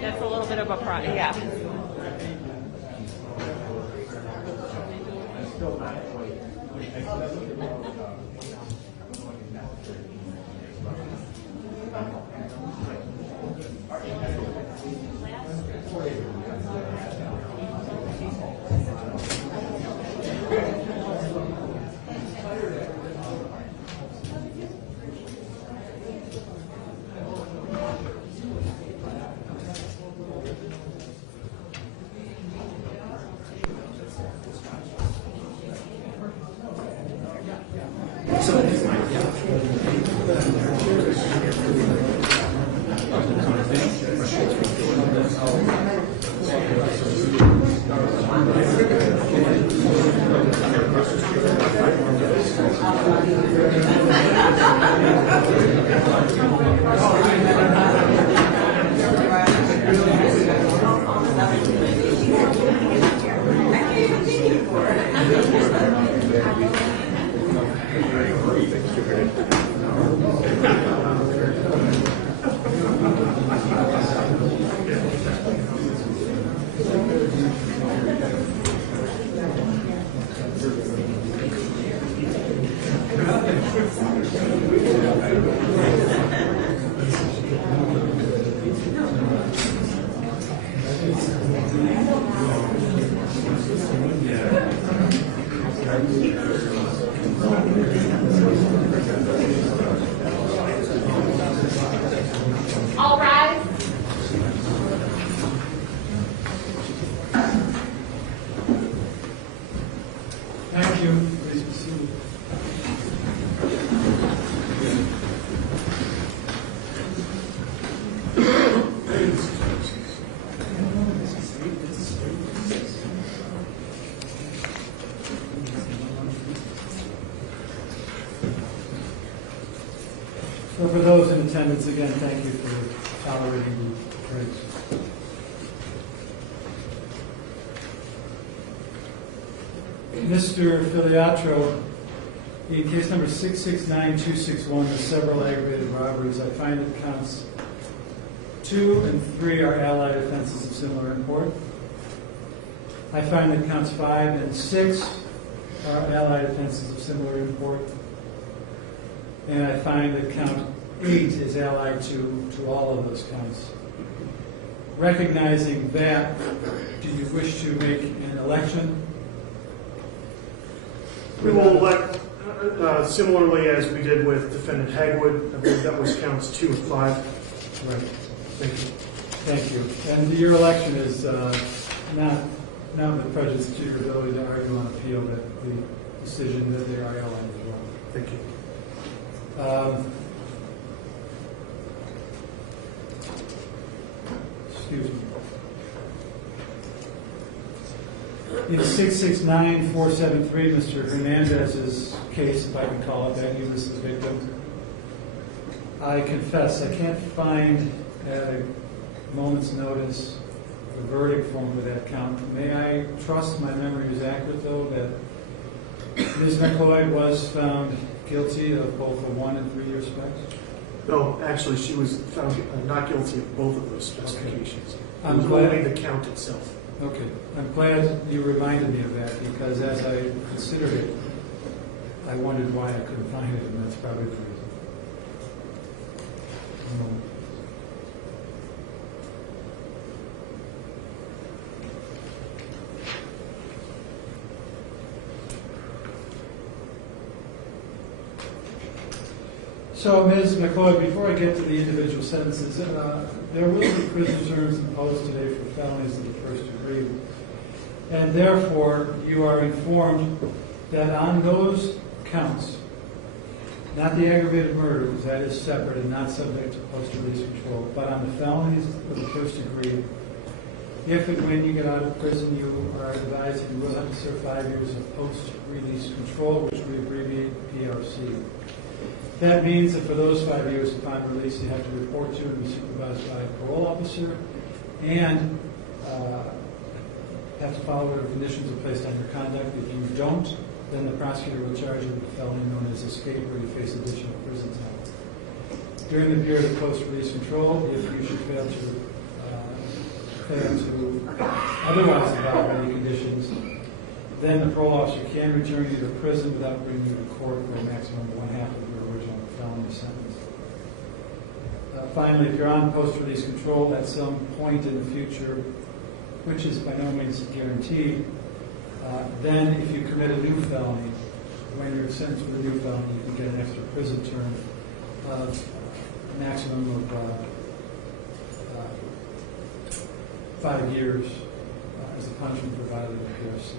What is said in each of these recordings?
That's a little bit of a yeah. So for those in attendance, again, thank you for tolerating the drinks. Mr. Filiatro, in case number 669261, the several aggravated robberies, I find that counts 2 and 3 are allied offenses of similar import. I find that counts 5 and 6 are allied offenses of similar import. And I find that count 8 is allied to all of those counts. Recognizing that, do you wish to make an election? We will elect similarly as we did with Defendant Hagwood. I believe that was counts 2 and 5. Right. Thank you. Thank you. And your election is not with prejudice to your ability to argue on appeal that the decision that they are allied as well. Thank you. Excuse me. In 669473, Mr. Hernandez's case, if I can call it that, he was the victim. I confess, I can't find at a moment's notice the verdict form for that count. May I trust my memory is accurate, though, that Ms. McLeod was found guilty of both the 1 and 3 year specs? No, actually, she was found not guilty of both of those specifications. Okay. It was only the count itself. Okay. I'm glad you reminded me of that, because as I considered it, I wondered why I couldn't find it, and that's probably the reason. So, Ms. McLeod, before I get to the individual sentences, there will be prison terms imposed today for felonies of the first degree. And therefore, you are informed that on those counts, not the aggravated murder, because that is separate and not subject to post-release control, but on the felonies of the first degree, if and when you get out of prison, you are advised that you will have to serve 5 years of post-release control, which we abbreviate PRC. That means that for those 5 years upon release, you have to report to and be supervised by a parole officer, and have to follow whatever conditions are placed on your conduct. If you don't, then the prosecutor will charge you with a felony known as escape, where you face additional prison time. During the period of post-release control, if you should fail to otherwise abide by the conditions, then the parole officer can return you to prison without bringing you to court for a maximum of 1/2 of your original felony sentence. Finally, if you're on post-release control at some point in the future, which is by no means guaranteed, then if you commit a new felony, when you're sentenced with a new felony, you can get an extra prison term of a maximum of 5 years as a punishment for violating the PRC.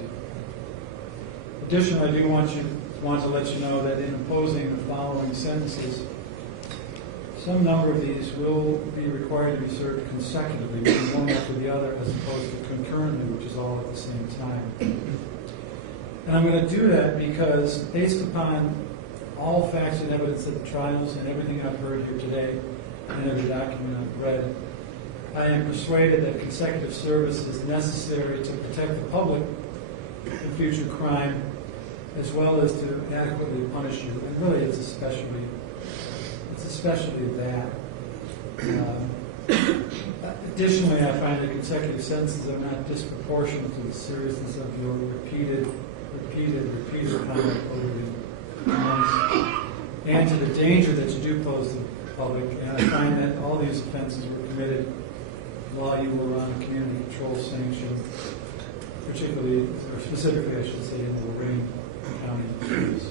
Additionally, I do want to let you know that in imposing the following sentences, some number of these will be required to be served consecutively, one after the other, as opposed to concurrently, which is all at the same time. And I'm going to do that because, based upon all facts and evidence of the trials and everything I've heard here today, and every document I've read, I am persuaded that consecutive service is necessary to protect the public from future crime, as well as to adequately punish you. And really, it's especially that. Additionally, I find that consecutive sentences are not disproportionate to the seriousness of your repeated conduct over the months, and to the danger that you do pose to the public. And I find that all these offenses were committed while you were on a community control sanction, particularly, or specifically, I should say, in the Lorain County police.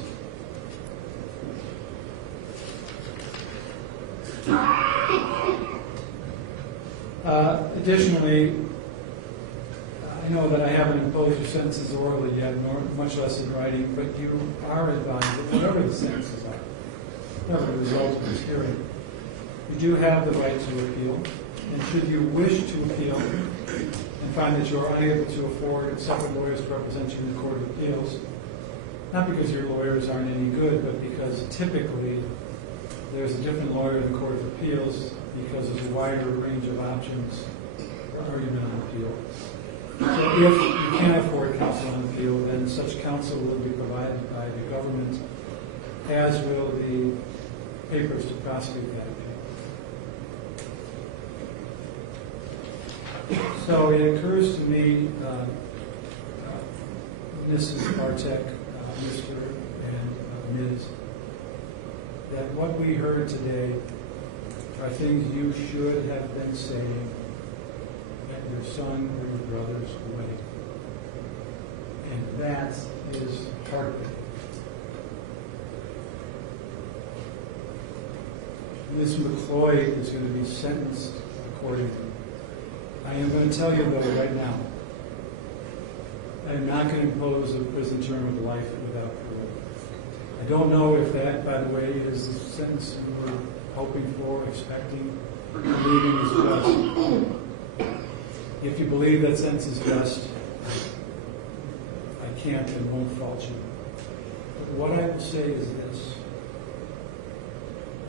Additionally, I know that I haven't imposed your sentences orally yet, nor much less in writing, but you are advised that whatever the sentences are, whatever the result of this hearing, you do have the right to appeal. And should you wish to appeal and find that you are unable to afford separate lawyers to represent you in the Court of Appeals, not because your lawyers aren't any good, but because typically there's a different lawyer in the Court of Appeals because there's a wider range of options for argument on appeal. So if you can't afford counsel on appeal, then such counsel will be provided by the government, as will the papers to prosecute that appeal. So it occurs to me, Mrs. Bartek, Mr. and Ms., that what we heard today are things you should have been saying at your son or your brother's wedding. And that is part of it. Ms. McCloy is going to be sentenced accordingly. I am going to tell you, though, right now, I am not going to impose a prison term of life without parole. I don't know if that, by the way, is the sentence you were hoping for, expecting, believing is just. If you believe that sentence is just, I can't and won't fault you. But what I will say is this.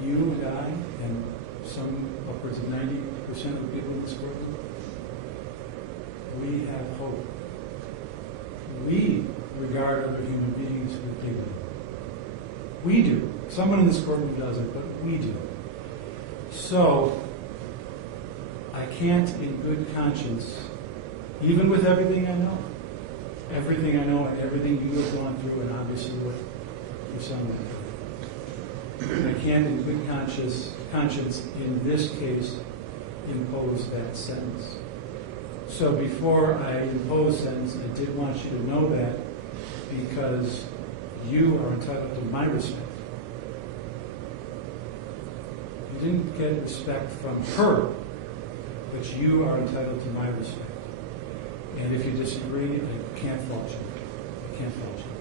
You and I, and some upwards of 90% of the people in this courtroom, we have hope. We regard other human beings with dignity. We do. Someone in this courtroom doesn't, but we do. So, I can't in good conscience, even with everything I know and everything you have gone through, and obviously what your son went through, I can't in good conscience in this case impose that sentence. So before I impose sentence, I did want you to know that, because you are entitled to my respect. You didn't get respect from her, but you are entitled to my respect. And if you disagree, I can't fault you. I can't fault you.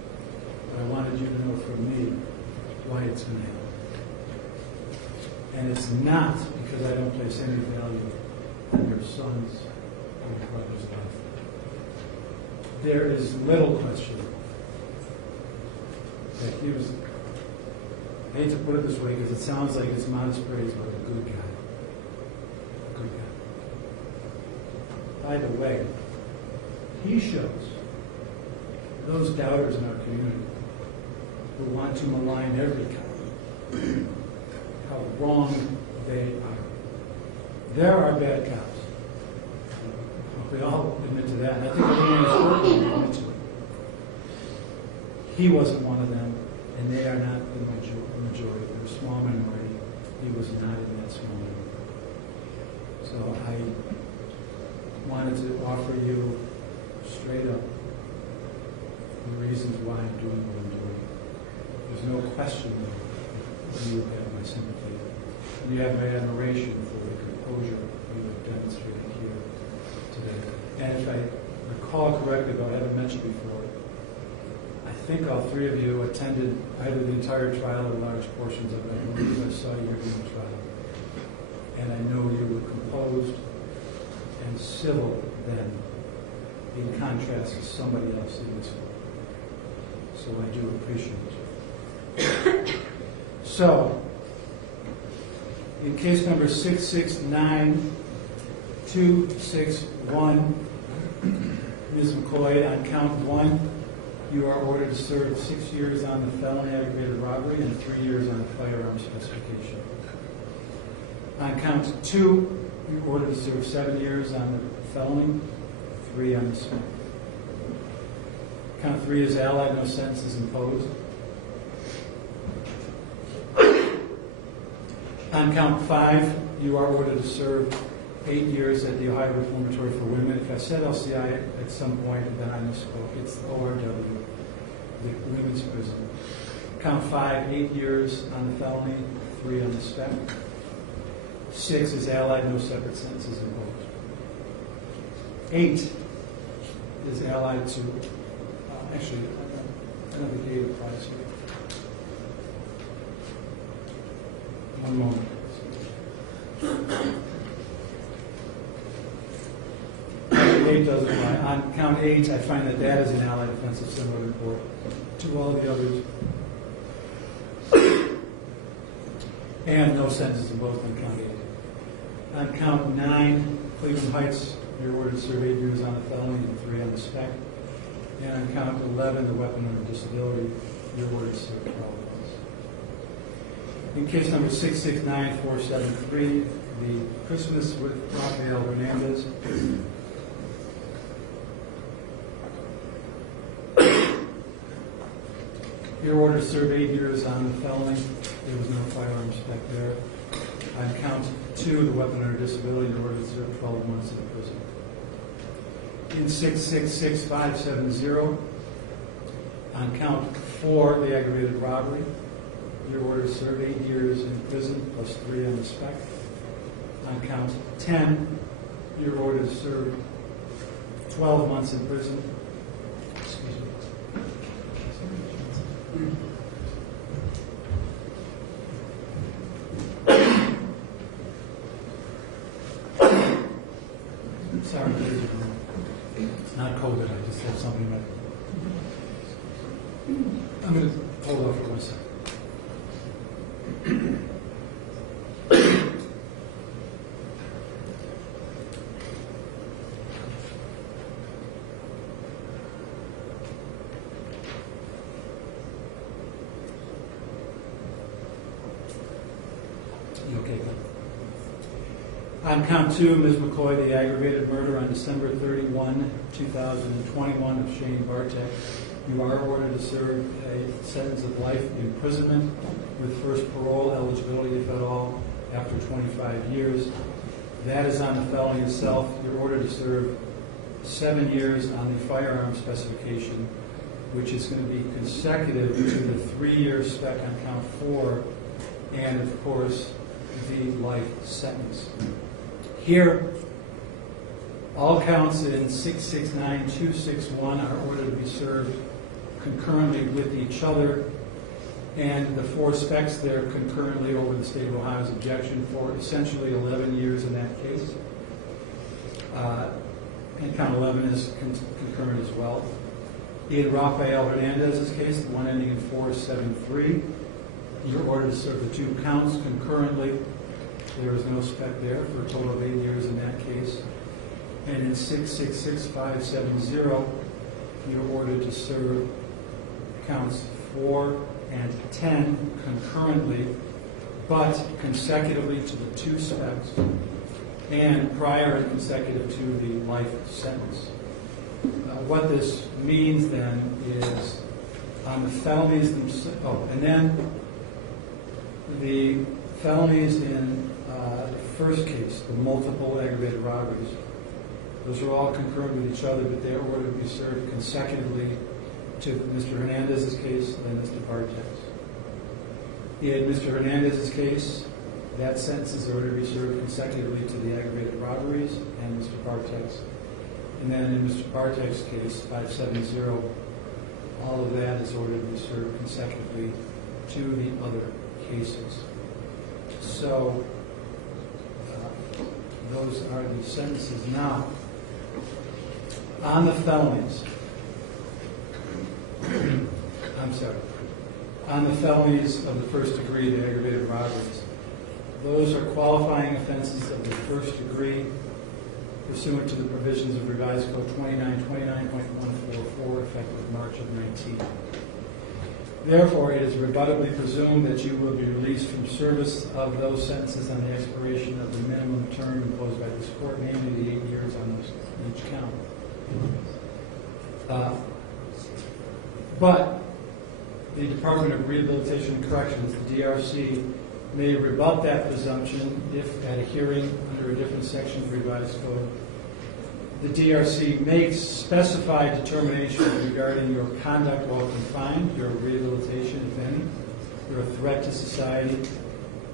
But I wanted you to know from me why it's going to happen. And it's not because I don't place any value on your son's or your brother's life. There is little question that he was, I hate to put it this way because it sounds like it's modest praise, but a good guy. A good guy. By the way, he shows those doubters in our community who want to malign every cop how wrong they are. There are bad cops. We all admit to that, and I think everyone in this courtroom will admit to it. He wasn't one of them, and they are not the majority. They're a small minority. He was not in that small minority. So I wanted to offer you straight up the reasons why I'm doing what I'm doing. There's no question that you have my sympathy. And you have my admiration for the composure you have demonstrated here today. And if I recall correctly, though I haven't mentioned before, I think all three of you attended either the entire trial or large portions of it. I believe I saw you in the trial. And I know you were composed and civil then, in contrast to somebody else in this court. So I do appreciate you. So, in case number 669261, Ms. McCoy, on count 1, you are ordered to serve 6 years on the felony aggravated robbery and 3 years on the firearm specification. On count 2, you're ordered to serve 7 years on the felony, 3 on the smoke. Count 3 is allied, no sentence is imposed. On count 5, you are ordered to serve 8 years at the Ohio Reformatory for Women. If I said LCI at some point, then I misspoke. It's the ORW, the women's prison. Count 5, 8 years on the felony, 3 on the spec. 6 is allied, no separate sentences imposed. 8 is allied to, actually, another date applies here. One moment. Count 8 doesn't apply. On count 8, I find that that is an allied offensive similar to all the others. And no sentences imposed on count 8. On count 9, Cleveland Heights, you're ordered to serve 8 years on the felony and 3 on the spec. And on count 11, the weapon under disability, you're ordered to serve 12 months. In case number 669473, the Christmas with Rafael Hernandez. You're ordered to serve 8 years on the felony. There was no firearms spec there. On count 2, the weapon under disability, you're ordered to serve 12 months in prison. In 666570, on count 4, the aggravated robbery, you're ordered to serve 8 years in prison plus 3 on the spec. On count 10, you're ordered to serve 12 months in prison. Excuse me. Sorry, it's not COVID. I just have something in my. I'm going to hold off for 1 second. You okay, Glenn? On count 2, Ms. McCoy, the aggravated murder on December 31, 2021 of Shane Bartek, you are ordered to serve a sentence of life imprisonment with first parole eligibility, if at all, after 25 years. That is on the felony itself. You're ordered to serve 7 years on the firearm specification, which is going to be consecutive to the 3-year spec on count 4, and of course, the life sentence. Here, all counts in 669261 are ordered to be served concurrently with each other, and the 4 specs there concurrently over the state of Ohio's objection for essentially 11 years in that case. And count 11 is concurrent as well. In Rafael Hernandez's case, the one ending in 473, you're ordered to serve the 2 counts concurrently. There is no spec there for a total of 8 years in that case. And in 666570, you're ordered to serve counts 4 and 10 concurrently, but consecutively to the 2 specs, and prior and consecutive to the life sentence. What this means then is on the felonies themselves, and then the felonies in the first case, the multiple aggravated robberies, those are all concurrent with each other, but they're ordered to be served consecutively to Mr. Hernandez's case and Mr. Bartek's. In Mr. Hernandez's case, that sentence is ordered to be served consecutively to the aggravated robberies and Mr. Bartek's. And then in Mr. Bartek's case, 570, all of that is ordered to be served consecutively to the other cases. So those are the sentences. Now, on the felonies, on the felonies of the first degree, the aggravated robberies, those are qualifying offenses of the first degree pursuant to the provisions of Revised Code 2929.144, effective March of 19. Therefore, it is rebuttably presumed that you will be released from service of those sentences on the expiration of the minimum term imposed by this court, namely the 8 years on each count. But the Department of Rehabilitation and Corrections, the DRC, may rebut that presumption if, at a hearing under a different section of the Revised Code, the DRC makes specified determinations regarding your conduct while confined, your rehabilitation, if any, your threat to society,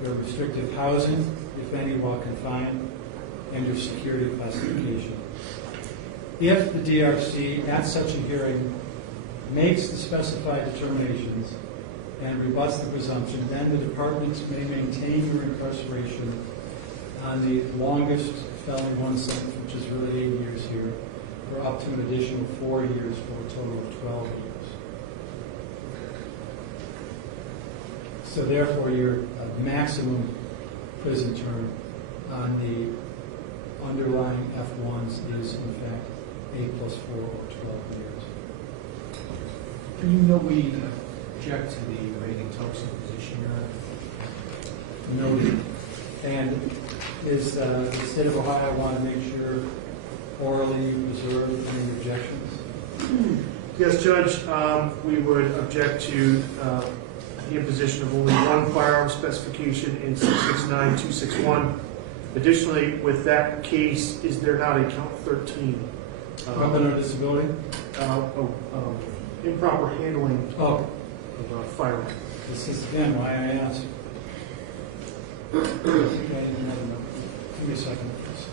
your restrictive housing, if any, while confined, and your security classification. If the DRC, at such a hearing, makes the specified determinations and rebuts the presumption, then the department may maintain your incarceration on the longest felony 1 sentence, which is really 8 years here, or up to an additional 4 years for a total of 12 years. So therefore, your maximum prison term on the underlying F1s is in fact 8 plus 4 or 12 years. You know we object to the Reagan Toxin position, Noted. And is the state of Ohio want to make sure orally you preserve any objections? Yes, Judge, we would object to the imposition of only one firearm specification in 669-261. Additionally, with that case, is there not a count 13? Weapon or disability? Improper handling Oh, of a firearm. this is again why I asked. Okay, give me a second, please.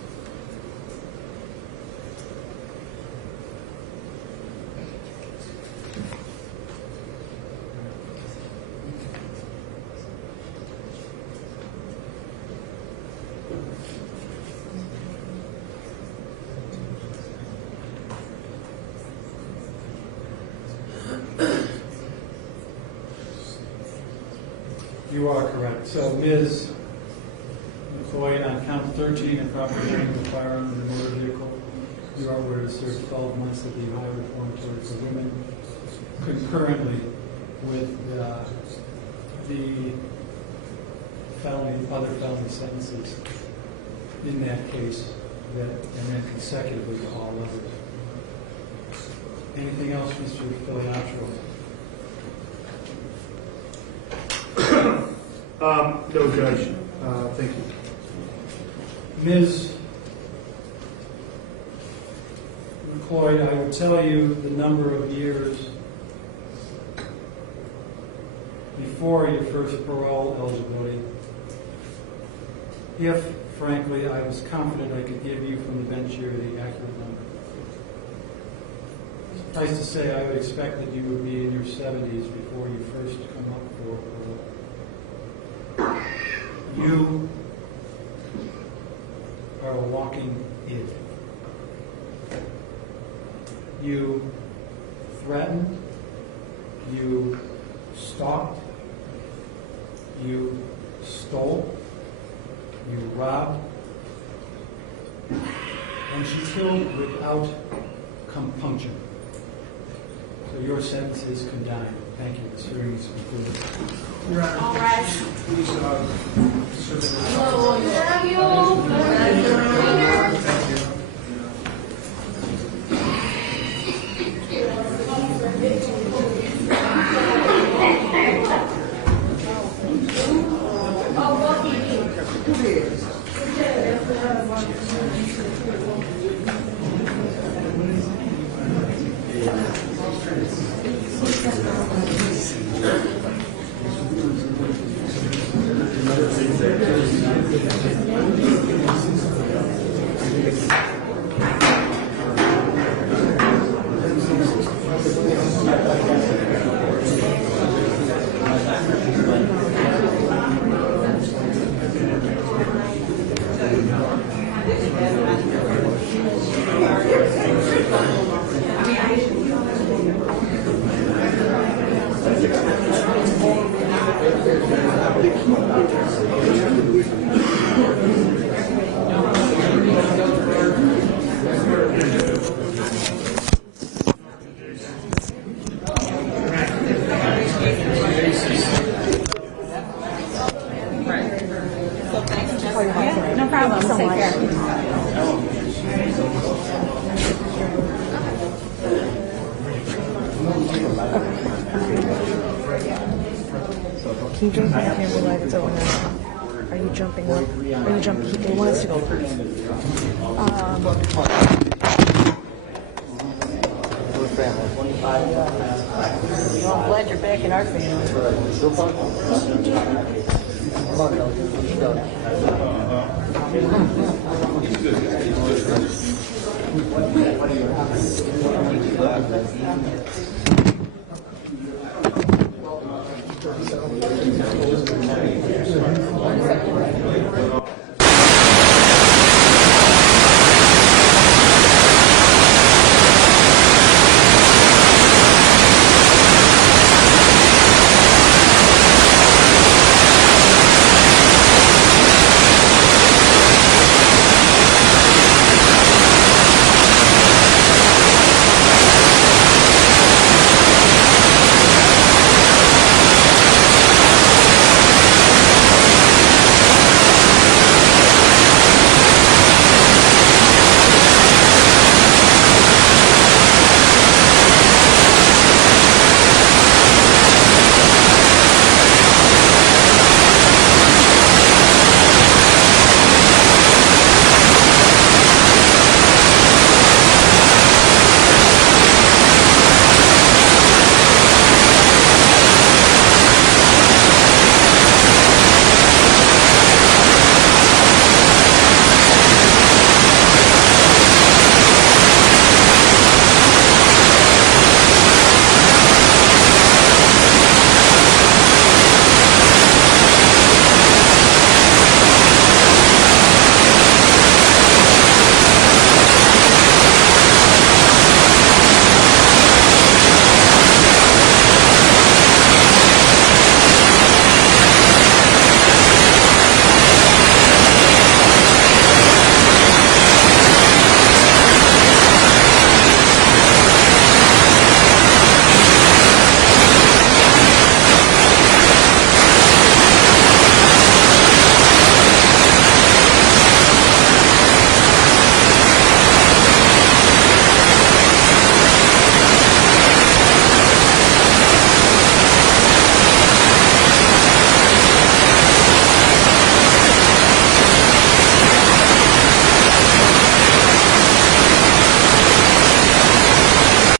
You are correct. So, Ms. McCoy, on count 13, improper handling of a firearm in a motor vehicle, you are aware to serve 12 months at the Ohio Reformatory for Women, concurrently with the other felony sentences in that case, and then consecutively to all others. Anything else, Mr. Filiatro? No, Judge. Thank you. Ms. McCoy, I will tell you the number of years before your first parole eligibility, if, frankly, I was confident I could give you from the bench here the accurate number. Suffice to say, I would expect that you would be in your 70s before you first come up for parole. You are a walking id. You threatened, you stalked, you stole, you robbed, and she killed without compunction. So your sentence is condemned. Thank you. This hearing is concluded. Your Honor, All right. please serve the No problem. Take care. Can you jump up here and realize it's over now? Are you jumping up? Are you jumping? He wants us to go first. Well, I'm glad you're back in our family.